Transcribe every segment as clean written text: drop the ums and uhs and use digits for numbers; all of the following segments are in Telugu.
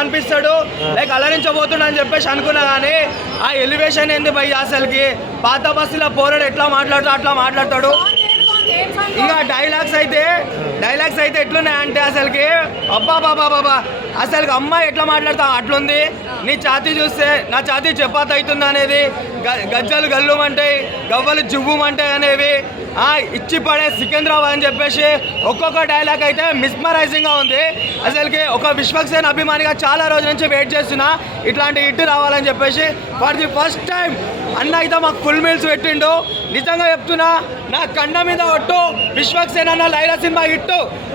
కనిపిస్తాడు, లైక్ అలరించబోతున్నా అని చెప్పేసి అనుకున్నా. కానీ ఆ ఎలివేషన్ ఏంది భయ్, అసలుకి పాత బస్సులో పోరాడు ఎట్లా మాట్లాడుతూ అట్లా మాట్లాడతాడు. ఇంకా డైలాగ్స్ అయితే ఎట్లున్నాయంటే అసలుకి అబ్బా బాబా బాబా, అసలుకి అమ్మాయి ఎట్లా మాట్లాడతా అట్లుంది. నీ ఛాతీ చూస్తే నా ఛాతీ చపాతి అవుతుంది అనేది, గజ్జలు గల్లుమంటాయి, గవ్వలు జువ్వుమంటాయి అనేవి, ఇచ్చి పడే సికింద్రాబాద్ అని చెప్పేసి ఒక్కొక్క డైలాగ్ అయితే మిస్మరైజింగ్గా ఉంది. అసలుకి ఒక విశ్వక్సేన్ అభిమానిగా చాలా రోజుల నుంచి వెయిట్ చేస్తున్నా ఇట్లాంటి హిట్ రావాలని చెప్పేసి. ఫర్ ది ఫస్ట్ టైం అన్న అయితే మాకు ఫుల్ మీల్స్ పెట్టిండు. నిజంగా చెప్తున్నా, నా కండ మీద ఒట్టు, విశ్వక్సేన్ అన్న లైలా సినిమా హిట్.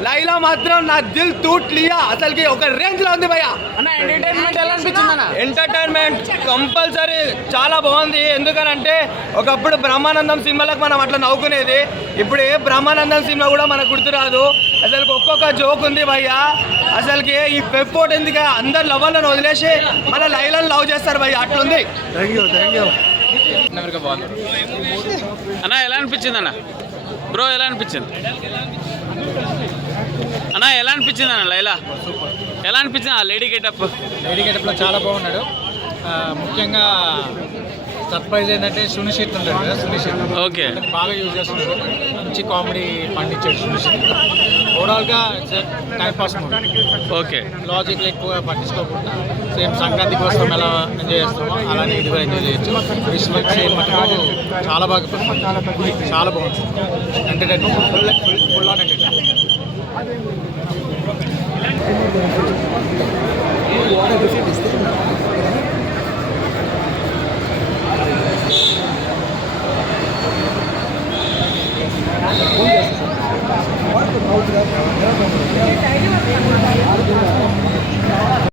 లైలా మాత్రం నా దిల్ తూట్ లియా, అసలుకి ఒక రేంజ్ లో ఉంది భయ్య. ఎంటర్టైన్మెంట్ కంపల్సరీ చాలా బాగుంది. ఎందుకనంటే ఒకప్పుడు బ్రహ్మానందం సినిమాలకు మనం అట్లా నవ్వుకునేది, ఇప్పుడు ఏ బ్రహ్మానందం సినిమా కూడా మనకు గుర్తురాదు. అసలు ఒక్కొక్క జోక్ ఉంది భయ్య. అసలుకి ఈ పెప్పోట్ ఎందుకు అందరు లవ్లను వదిలేసి మన లైలను లవ్ చేస్తారు భయ్య, అట్లుంది. అన్న ఎలా అనిపించింది అన్న? బ్రో ఎలా అనిపించింది అన్న? ఎలా అనిపించింది అన్న లైలా? ఎలా అనిపించింది ఆ లేడీ గెటప్లో? చాలా బాగున్నాడు. ముఖ్యంగా సర్ప్రైజ్ ఏంటంటే సునిశ్చిత్ ఉంటాడు కదా, సునిశ్చిత్ ఓకే బాగా యూజ్ చేస్తున్నాడు. మంచి కామెడీ పండించాడు సునిశ్చిత్. ఓవరాల్గా టైం పాస్ మూవీ. ఓకే, లాజిక్లు ఎక్కువ పట్టించుకోకుండా సేమ్ సంక్రాంతి కోసం ఎలా ఎంజాయ్ చేస్తామో అలానే ఇది కూడా ఎంజాయ్ చేయొచ్చు. విశ్వక్సేన్ మటుకు చాలా బాగా చాలా బాగుంది. Entertainment full on entertainment. Phone చేస్తాను